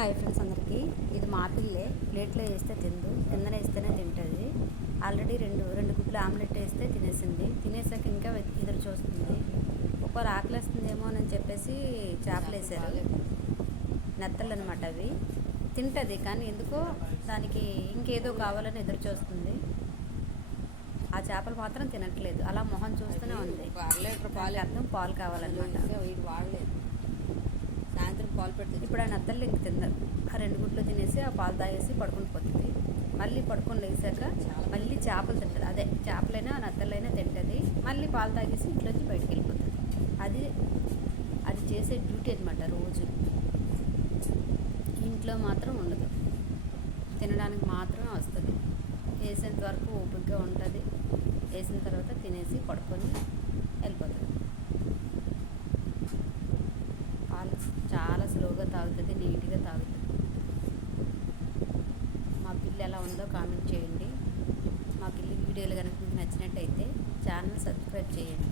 Hi friends అందరికీ. ఇది మా పిల్లే. ప్లేట్లో వేస్తే తిందు, కిందన వేస్తేనే తింటుంది. ఆల్రెడీ రెండు గుడ్లు ఆమ్లెట్ వేస్తే తినేసింది. తినేసాక ఇంకా ఎదురు చూస్తుంది. ఒక్కొరు ఆకలిస్తుందేమో అని చెప్పేసి చేపలు వేసారు. నెత్తలు అనమాట అవి. తింటుంది కానీ ఎందుకో దానికి ఇంకేదో కావాలని ఎదురు చూస్తుంది. ఆ చేపలు మాత్రం తినట్లేదు, అలా మొహం చూస్తూనే ఉంది. అర్థం పాలు కావాలన్నమాట. సాయంత్రం పాలు పెడుతుంది. ఇప్పుడు ఆ నత్తలు ఇంక తిందాం. ఆ 2 గుడ్లు తినేసి ఆ పాలు తాగేసి పడుకుని పోతుంది. మళ్ళీ పడుకొని లేచాక మళ్ళీ చేపలు తింటుంది. అదే చేపలైనా నత్తలైనా తింటుంది. మళ్ళీ పాలు తాగేసి ఇంట్లోంచి బయటకు వెళ్ళిపోతుంది. అది చేసే డ్యూటీ అనమాట రోజు. ఇంట్లో మాత్రం ఉండదు, తినడానికి మాత్రమే వస్తుంది. వేసేంత వరకు ఓపికగా ఉంటుంది. వేసిన తర్వాత తినేసి పడుకొని వెళ్ళిపోతుంది. పాలు చాలా స్లోగా తాగుతుంది, నీట్గా తాగుతుంది. మా పిల్లి ఎలా ఉందో కామెంట్ చేయండి. మా పిల్లి వీడియోలు కనుక మీకు నచ్చినట్టయితే ఛానల్ సబ్స్క్రైబ్ చేయండి.